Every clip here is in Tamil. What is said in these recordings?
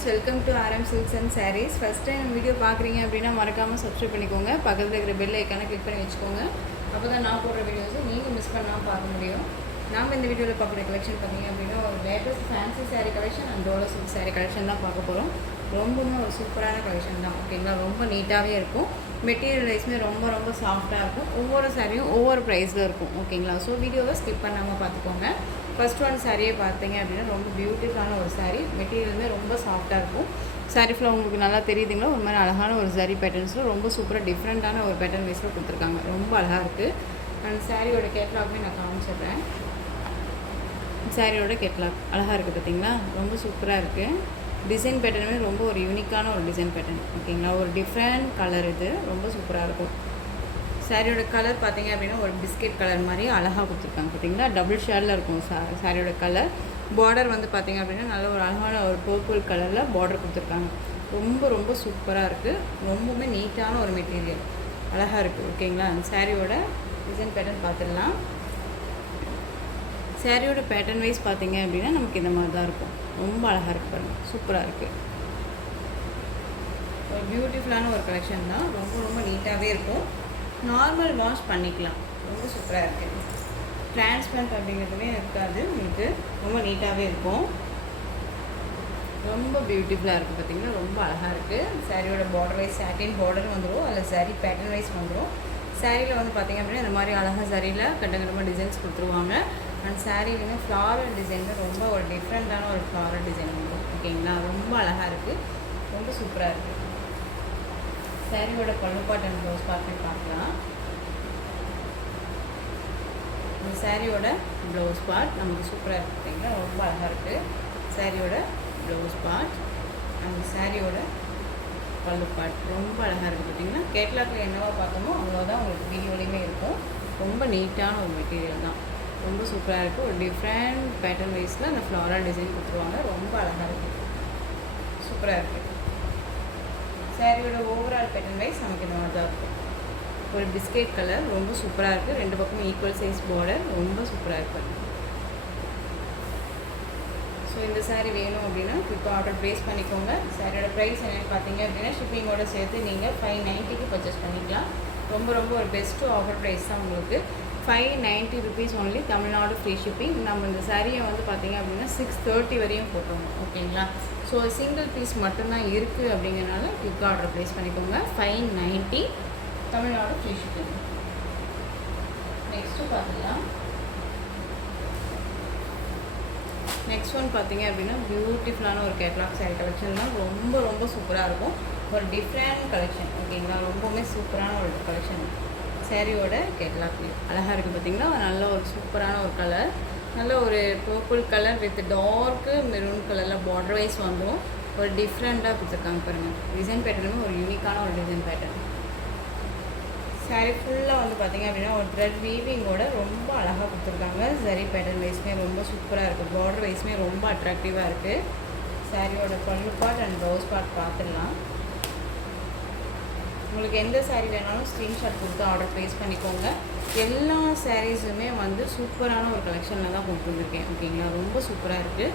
Friends, welcome to RM Silks and Sarees. First time video பார்க்குறீங்க அப்படின்னா மறக்காமல் சப்ஸ்கிரைப் பண்ணிக்கோங்க. பக்கத்தில் இருக்கிற பெல் ஐக்கானை கிளிக் பண்ணி வச்சுக்கோங்க. அப்போ தான் நான் போடுற வீடியோஸை நீங்கள் மிஸ் பண்ணாமல் பார்க்க முடியும். நாம் இந்த வீடியோவில் பார்க்குற கலெக்ஷன் பார்த்தீங்க அப்படின்னா ஒரு latest fancy sari collection and Dolo silk sari collection தான் பார்க்க போகிறோம். ரொம்பவுமே ஒரு சூப்பரான கலெக்ஷன் தான். ஓகேங்களா, ரொம்ப நீட்டாகவே இருக்கும். மெட்டீரியல் வைஸ்மே ரொம்ப ரொம்ப சாஃப்டாக இருக்கும். ஒவ்வொரு சாரியும் ஒவ்வொரு ப்ரைஸில் இருக்கும். ஓகேங்களா, ஸோ வீடியோவை ஸ்கிப் பண்ணாமல் பார்த்துக்கோங்க. ஃபஸ்ட் ஒன் சாரியை பார்த்தீங்க அப்படின்னா ரொம்ப பியூட்டிஃபுல்லான ஒரு சாரீ. மெட்டீரியலுமே ரொம்ப சாஃப்டாக இருக்கும். சாரீ ஃபுல்லாக உங்களுக்கு நல்லா தெரியுதுங்களா, ஒரு மாதிரி அழகான ஒரு சாரீ பேட்டர்ன்ஸில் ரொம்ப சூப்பராக டிஃப்ரெண்ட்டான ஒரு பேட்டர்ன் வைஸில் கொடுத்துருக்காங்க. ரொம்ப அழகாக இருக்குது. அண்ட் சாரியோட கேட்லாக்மே நான் காமிச்சிடுறேன். சாரியோட கேட்லாக் அழகாக இருக்குது பார்த்தீங்களா, ரொம்ப சூப்பராக இருக்குது. டிசைன் பேட்டர்னுமே ரொம்ப ஒரு யூனிக்கான ஒரு டிசைன் பேட்டர்ன். ஓகேங்களா, ஒரு டிஃப்ரெண்ட் கலர், இது ரொம்ப சூப்பராக இருக்கும். சாரியோட கலர் பார்த்தீங்க அப்படின்னா ஒரு பிஸ்கெட் கலர் மாதிரி அழகாக கொடுத்துருக்காங்க பார்த்தீங்களா, டபுள் ஷேடில் இருக்கும் சாரியோட கலர். பார்டர் வந்து பார்த்திங்க அப்படின்னா நல்ல ஒரு அழகான ஒரு பர்பிள் கலரில் பார்டர் கொடுத்துருக்காங்க. ரொம்ப ரொம்ப சூப்பராக இருக்குது. ரொம்பவுமே நீட்டான ஒரு மெட்டீரியல், அழகாக இருக்குது. ஓகேங்களா, அந்த சாரியோட டிசைன் பேட்டர்ன் பார்த்துடலாம். சாரியோட பேட்டர்ன் வைஸ் பார்த்தீங்க அப்படின்னா நமக்கு இந்த மாதிரி தான் இருக்கும். ரொம்ப அழகாக இருக்குது பாருங்கள், சூப்பராக இருக்குது. ஒரு பியூட்டிஃபுல்லான ஒரு கலெக்ஷன் தான். ரொம்ப ரொம்ப நீட்டாகவே இருக்கும். நார்மல் வாஷ் பண்ணிக்கலாம். ரொம்ப சூப்பராக இருக்குது. டிரான்ஸ்பரண்ட் அப்படிங்கிறதுமே இருக்காது, உங்களுக்கு ரொம்ப நீட்டாகவே இருக்கும். ரொம்ப பியூட்டிஃபுல்லாக இருக்குது பார்த்தீங்கன்னா, ரொம்ப அழகாக இருக்குது. சாரியோட பார்டர் வைஸ் சாட்டின் பார்டர் வந்துடும், அதில் சாரீ பேட்டர்ன் வைஸ் வந்துடும். சாரியில் வந்து பார்த்திங்க அப்படின்னா இந்த மாதிரி அழகாக சாரியில் கட்டங்கட்டமாக டிசைன்ஸ் கொடுத்துருவாங்க. அண்ட் சாரியிலுமே ஃப்ளாரல் டிசைனில் ரொம்ப ஒரு டிஃப்ரெண்ட்டான ஒரு ஃப்ளாரல் டிசைன் வந்துடும். ஓகேங்களா, ரொம்ப அழகாக இருக்குது. ரொம்ப சூப்பராக இருக்குது. சாரியோட பல்லு பார்ட் அண்ட் ப்ளவுஸ் பார்ட்டு பார்க்கலாம். இந்த சாரியோட ப்ளவுஸ் பார்ட் நமக்கு சூப்பராக இருக்குது பார்த்தீங்களா, ரொம்ப அழகாக இருக்குது. சாரியோட ப்ளவுஸ் பார்ட் அந்த சாரியோட பல்லு பார்ட் ரொம்ப அழகாக இருக்குது பார்த்தீங்கன்னா. கேட்லாக்கில் என்னவா பார்த்தோமோ அவ்வளோதான் உங்களுக்கு வீடியோலையுமே இருக்கும். ரொம்ப நீட்டான ஒரு மெட்டீரியல் தான். ரொம்ப சூப்பராக இருக்குது. ஒரு டிஃப்ரெண்ட் பேட்டர்ன் வைஸில் அந்த ஃப்ளாரல் டிசைன் கொடுத்துருவாங்க. ரொம்ப அழகாக இருக்குது, சூப்பராக இருக்குது. சாரியோட ஓவரால் பேட்டர்ன் வைஸ் நமக்கு இந்த மாதிரி தான் இருக்கும். ஒரு பிஸ்கெட் கலர், ரொம்ப சூப்பராக இருக்குது. ரெண்டு பக்கமும் ஈக்குவல் சைஸ் பார்டர், ரொம்ப சூப்பராக இருக்குது. ஸோ இந்த சாரீ வேணும் அப்படின்னா குயிக்காக ஆர்டர் ப்ளேஸ் பண்ணிக்கோங்க. சாரியோட ப்ரைஸ் என்னென்னு பார்த்தீங்க அப்படின்னா ஷிப்பிங்கோடு சேர்த்து நீங்கள் 590க்கு பர்ச்சேஸ் பண்ணிக்கலாம். ரொம்ப ரொம்ப ஒரு பெஸ்ட்டு ஆஃபர் ப்ரைஸ் தான் உங்களுக்கு. 590 rupees only, Tamil Nadu free shipping. நம்ம இந்த சாரியை வந்து பார்த்திங்க அப்படின்னா 630 வரையும் போட்டுருவோம். ஓகேங்களா, ஸோ சிங்கிள் பீஸ் மட்டும்தான் இருக்குது அப்படிங்கிறனால குயிக்காக ஆர்டர் ப்ளேஸ் பண்ணிக்கோங்க. 590 தமிழ்நாடு ஃப்ரீ ஷிப்பிங். நெக்ஸ்ட்டு பார்த்துக்கலாம். நெக்ஸ்ட் ஒன் பார்த்தீங்க அப்படின்னா பியூட்டிஃபுல்லான ஒரு கேட்லாக் சாரீ கலெக்ஷன் தான். ரொம்ப ரொம்ப சூப்பராக இருக்கும். ஒரு டிஃப்ரெண்ட் கலெக்ஷன். ஓகேங்களா, ரொம்பவுமே சூப்பரான ஒரு கலெக்ஷன். சாரியோட கேட்லாக் அழகாக இருக்குது பார்த்தீங்களா, நல்ல ஒரு சூப்பரான ஒரு கலர். நல்ல ஒரு purple colour with dark maroon கலரில் பார்டர் வைஸ் வந்துடும். ஒரு டிஃப்ரெண்ட்டாக கொடுத்துருக்காங்க பாருங்கள். டிசைன் பேட்டர்னுமே ஒரு யூனிக்கான ஒரு டிசைன் பேட்டர்ன். சாரீ ஃபுல்லாக வந்து பார்த்திங்க அப்படின்னா ஒரு த்ரெட் வீவிங்கோட ரொம்ப அழகாக கொடுத்துருக்காங்க. சரி பேட்டர்ன் வைஸ்மே ரொம்ப சூப்பராக இருக்குது. பார்டர் வைஸ்மே ரொம்ப அட்ராக்டிவாக இருக்குது. சாரியோட பல்லு பார்ட் அண்ட் ப்ளவுஸ் பார்ட் பார்த்துடலாம். உங்களுக்கு எந்த சாரீ வேணாலும் ஸ்க்ரீன்ஷாட் கொடுத்து ஆர்டர் ப்ளேஸ் பண்ணிக்கோங்க. எல்லா சாரீஸுமே வந்து சூப்பரான ஒரு கலெக்ஷனில் தான் கொண்டு வந்திருக்கேன். ஓகேங்களா, ரொம்ப சூப்பராக இருக்குது.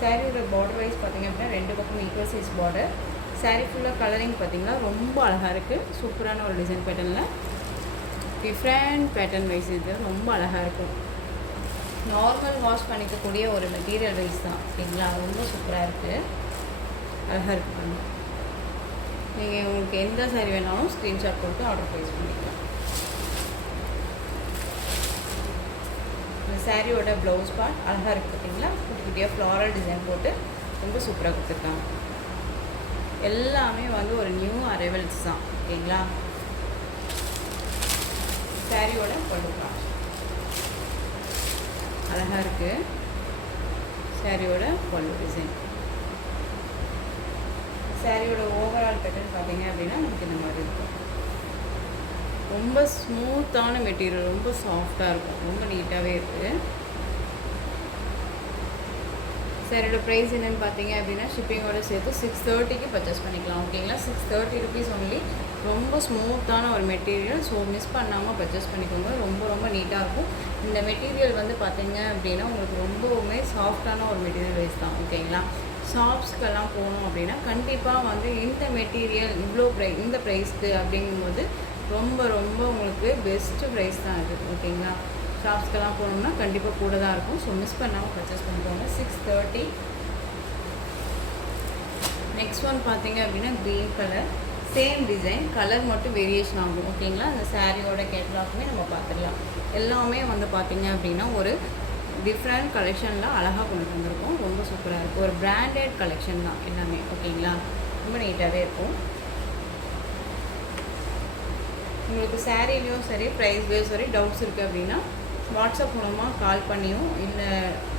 சாரியோட பார்டர் வைஸ் பார்த்திங்க அப்படின்னா ரெண்டு பக்கம் ஈக்குவல் சைஸ் பார்டர். சாரீ ஃபுல்லாக கலரிங் பார்த்திங்கன்னா ரொம்ப அழகாக இருக்குது. சூப்பரான ஒரு டிசைன் பேட்டர்னில் டிஃப்ரெண்ட் பேட்டர்ன் வைஸ் இது ரொம்ப அழகாக இருக்கும். நார்மல் வாஷ் பண்ணிக்கக்கூடிய ஒரு மெட்டீரியல் வைஸ் தான். ஓகேங்களா, ரொம்ப சூப்பராக இருக்குது, அழகாக இருக்குது. நீங்கள் உங்களுக்கு எந்த சாரீ வேணாலும் ஸ்க்ரீன்ஷாட் கொடுத்து ஆர்டர் ப்ளேஸ் பண்ணிக்கலாம். இந்த சாரியோட ப்ளவுஸ் பார்ட் அழகாக இருக்குது பார்த்தீங்களா, குட்டி குட்டியாக ஃப்ளாரல் டிசைன் போட்டு ரொம்ப சூப்பராக கொடுத்துருக்காங்க. எல்லாமே வந்து ஒரு நியூ அரைவல்ஸ் தான். ஓகேங்களா, சாரியோட பல்லு பார்ட் அழகாக இருக்குது. சாரியோட பல்லு டிசைன். சாரியோட ஓவரால் பேட்டர்ன் பார்த்தீங்க அப்படின்னா நமக்கு இந்த மாதிரி இருக்கும். ரொம்ப ஸ்மூத்தான மெட்டீரியல், ரொம்ப சாஃப்டாக இருக்கும், ரொம்ப நீட்டாகவே இருக்குது. சாரியோட ப்ரைஸ் என்னென்னு பார்த்தீங்க அப்படின்னா ஷிப்பிங்கோடு சேர்த்து 630க்கு பர்ச்சேஸ் பண்ணிக்கலாம். ஓகேங்களா, 630 ருபீஸ் ஒன்லி. ரொம்ப ஸ்மூத்தான ஒரு மெட்டீரியல். ஸோ மிஸ் பண்ணாமல் பர்ச்சேஸ் பண்ணிக்கோங்க. ரொம்ப ரொம்ப நீட்டாக இருக்கும். இந்த மெட்டீரியல் வந்து பார்த்தீங்க அப்படின்னா உங்களுக்கு ரொம்பவுமே சாஃப்டான ஒரு மெட்டீரியல் வைஸ் தான். ஓகேங்களா, ஷாப்ஸ்க்கெல்லாம் போனோம் அப்படின்னா கண்டிப்பாக வந்து இந்த மெட்டீரியல் இந்த ப்ரைஸ்க்கு அப்படிங்கும்போது ரொம்ப ரொம்ப உங்களுக்கு பெஸ்ட்டு ப்ரைஸ் தான் இது. ஓகேங்களா? ஷாப்ஸ்க்கெல்லாம் போனோம்னா கண்டிப்பாக கூட தான் இருக்கும். ஸோ மிஸ் பண்ணாமல் பர்ச்சேஸ் பண்ணிக்கோங்க. 630. நெக்ஸ்ட் ஒன் பார்த்தீங்க அப்படின்னா green colour, same design, colour மட்டும் வேரியேஷன் ஆகும். ஓகேங்களா? அந்த சாரியோட கேட்லாக்குமே நம்ம பார்த்துடலாம். எல்லாமே வந்து பார்த்தீங்க அப்படின்னா ஒரு டிஃப்ரெண்ட் கலெக்ஷனில் அழகாக கொண்டு வந்திருக்கோம். ரொம்ப சூப்பராக இருக்கும். ஒரு பிராண்டட் கலெக்ஷன் தான் எல்லாமே. ஓகேங்களா? ரொம்ப நீட்டாகவே இருக்கும். உங்களுக்கு சாரீலையும் சரி ப்ரைஸ்லேயும் சரி டவுட்ஸ் இருக்குது அப்படின்னா வாட்ஸ்அப் மூலமாக கால் பண்ணியும் இல்லை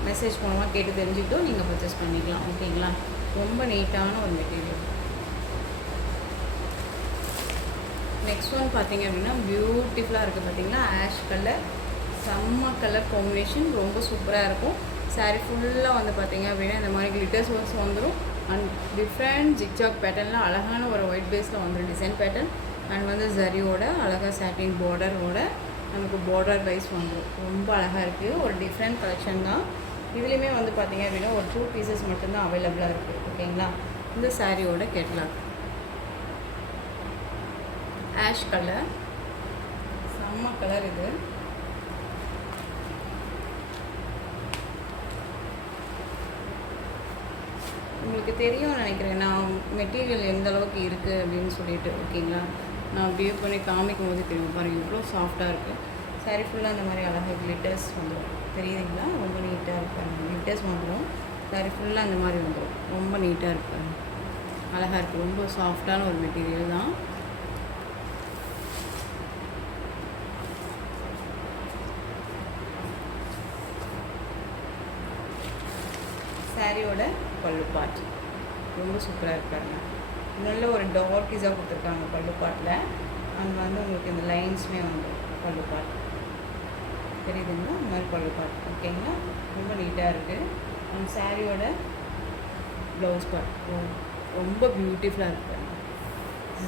மெசேஜ் மூலமாக கேட்டு தெரிஞ்சுக்கிட்டும் நீங்கள் பர்ச்சேஸ் பண்ணிக்கலாம். ஓகேங்களா? ரொம்ப நீட்டான ஒரு மெட்டீரியல். நெக்ஸ்ட் ஒன் பார்த்தீங்க அப்படின்னா பியூட்டிஃபுல்லாக இருக்குது. பார்த்தீங்கன்னா ஆஷ் கலர், செம்ம கலர் காம்பினேஷன், ரொம்ப சூப்பராக இருக்கும். சாரீ ஃபுல்லாக வந்து பார்த்தீங்க அப்படின்னா இந்த மாதிரி கிளிட்டர்ஸ் ஒர்க்ஸ் வந்துடும். அண்ட் டிஃப்ரெண்ட் ஜிக்ஜாக் பேட்டர்னில் அழகான ஒரு ஒயிட் பேஸில் வந்துடும் டிசைன் பேட்டர்ன். அண்ட் வந்து ஜரியோட அழகாக சாட்டின் பார்டரோட நமக்கு பார்டர் வைஸ் வந்துடும். ரொம்ப அழகாக இருக்குது. ஒரு டிஃப்ரெண்ட் கலெக்ஷன் தான். இதுலேயுமே வந்து பார்த்திங்க அப்படின்னா ஒரு 2 பீசஸ் மட்டும்தான் அவைலபிளாக இருக்குது. ஓகேங்களா? இந்த சாரியோட கேட்லாக் ஆஷ் கலர், செம்ம கலர் இது. உங்களுக்கு தெரியும் நினைக்கிறேன் நான் மெட்டீரியல் எந்த அளவுக்கு இருக்குது அப்படின்னு சொல்லிட்டு. ஓகேங்களா? நான் வியூ பண்ணி காமிக்கும் போது தெரியும். பாருங்கள் இவ்வளோ சாஃப்டாக இருக்குது. சாரீ ஃபுல்லாக அந்த மாதிரி அழகாக கிளிட்டர்ஸ் வந்துடும். தெரியுதுங்களா? ரொம்ப நீட்டாக இருப்பாங்க. கிளிட்டர்ஸ் வந்துடும். சாரீ ஃபுல்லாக அந்த மாதிரி வந்துடும். ரொம்ப நீட்டாக இருப்பாங்க. அழகாக இருக்குது. ரொம்ப சாஃப்டான ஒரு மெட்டீரியல் தான். சாரியோட பல்லு பாட் ரொம்ப சூப்பராக இருக்காங்க. நல்ல ஒரு டார்க்கிஸாக கொடுத்துருக்காங்க பல்லு பாட்டில். அங்கே வந்து உங்களுக்கு இந்த லைன்ஸுமே வந்து பல்லு பாட் தெரியுதுங்களா? இந்த மாதிரி பல்லு பாட். ஓகேங்களா? ரொம்ப நீட்டாக இருக்குது. அந்த சாரியோட ப்ளவுஸ் பார்ட் ரொம்ப பியூட்டிஃபுல்லாக இருக்குது.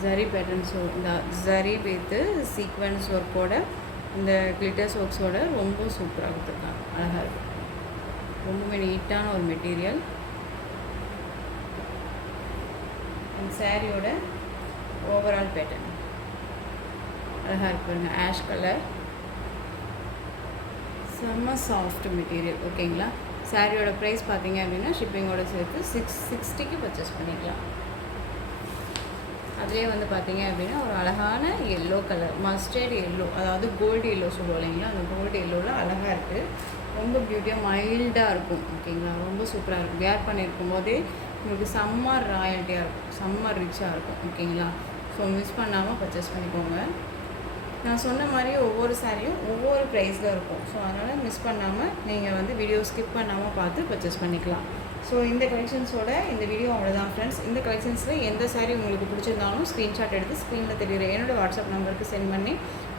ஜரி பேட்டர்ன்ஸோ இந்த ஜரி வித்து சீக்வன்ஸ் ஒர்க்கோட இந்த கிளிட்டர்ஸ் ஒர்க்ஸோட ரொம்ப சூப்பராக கொடுத்துருக்காங்க. அழகாக இருக்குது. ரொம்பவே நீட்டான ஒரு மெட்டீரியல். அந்த சாரியோட ஓவரால் பேட்டர்ன் அழகாக இருக்குங்க. ஆஷ் கலர், செம்ம சாஃப்ட் மெட்டீரியல். ஓகேங்களா? சாரியோட ப்ரைஸ் பார்த்தீங்க அப்படின்னா ஷிப்பிங்கோட சேர்த்து 660க்கு பர்ச்சேஸ் பண்ணிக்கலாம். அதுலேயே வந்து பார்த்தீங்க அப்படின்னா ஒரு அழகான எல்லோ கலர், மஸ்டர்ட் எல்லோ, அதாவது கோல்டு எல்லோ சொல்லுவோம் இல்லைங்களா? அந்த கோல்டு எல்லோவில் அழகாக இருக்குது. ரொம்ப பியூட்டியாக மைல்டாக இருக்கும். ஓகேங்களா? ரொம்ப சூப்பராக இருக்கும். வேர் பண்ணியிருக்கும் போதே உங்களுக்கு செம்ம ராயல்ட்டியாக இருக்கும், செம்ம ரிச்சாக இருக்கும். ஓகேங்களா? ஸோ மிஸ் பண்ணாமல் பர்ச்சேஸ் பண்ணிக்கோங்க. நான் சொன்ன மாதிரி ஒவ்வொரு சாரியும் ஒவ்வொரு ப்ரைஸில் இருக்கும். ஸோ அதனால் மிஸ் பண்ணாமல் நீங்கள் வந்து வீடியோ ஸ்கிப் பண்ணாமல் பார்த்து பர்ச்சேஸ் பண்ணிக்கலாம். ஸோ இந்த கலெக்ஷன்ஸோட இந்த வீடியோ அவ்வளோதான் ஃப்ரெண்ட்ஸ். இந்த கலெக்ஷன்ஸில் எந்த சாரீ உங்களுக்கு பிடிச்சிருந்தாலும் ஸ்க்ரீன்ஷாட் எடுத்து ஸ்க்ரீனில் தெரியுற என்னோடய வாட்ஸ்அப் நம்பருக்கு சென்ட் பண்ணி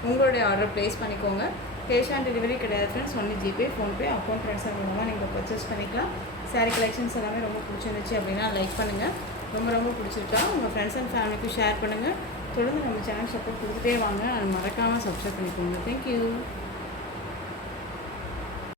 உங்களுடைய ஆர்டர் ப்ளேஸ் பண்ணிக்கோங்க. கேஷ் ஆன் டெலிவரி கிடையாது friends. Only GPay, PhonePe, account transfer மூலமாக நீங்கள் பர்ச்சேஸ் பண்ணிக்கலாம். சாரீ கலெக்ஷன்ஸ் எல்லாமே ரொம்ப பிடிச்சிருந்துச்சு அப்படின்னா லைக் பண்ணுங்கள். ரொம்ப பிடிச்சிருக்கா உங்கள் ஃப்ரெண்ட்ஸ் அண்ட் ஃபேமிலிக்கு ஷேர் பண்ணுங்கள். தொடர்ந்து நம்ம சேனல் சப்போர்ட் கொடுத்துட்டே வாங்க. அது மறக்காமல் சப்ஸ்கிரைப் பண்ணிக்கோங்க. தேங்க்யூ.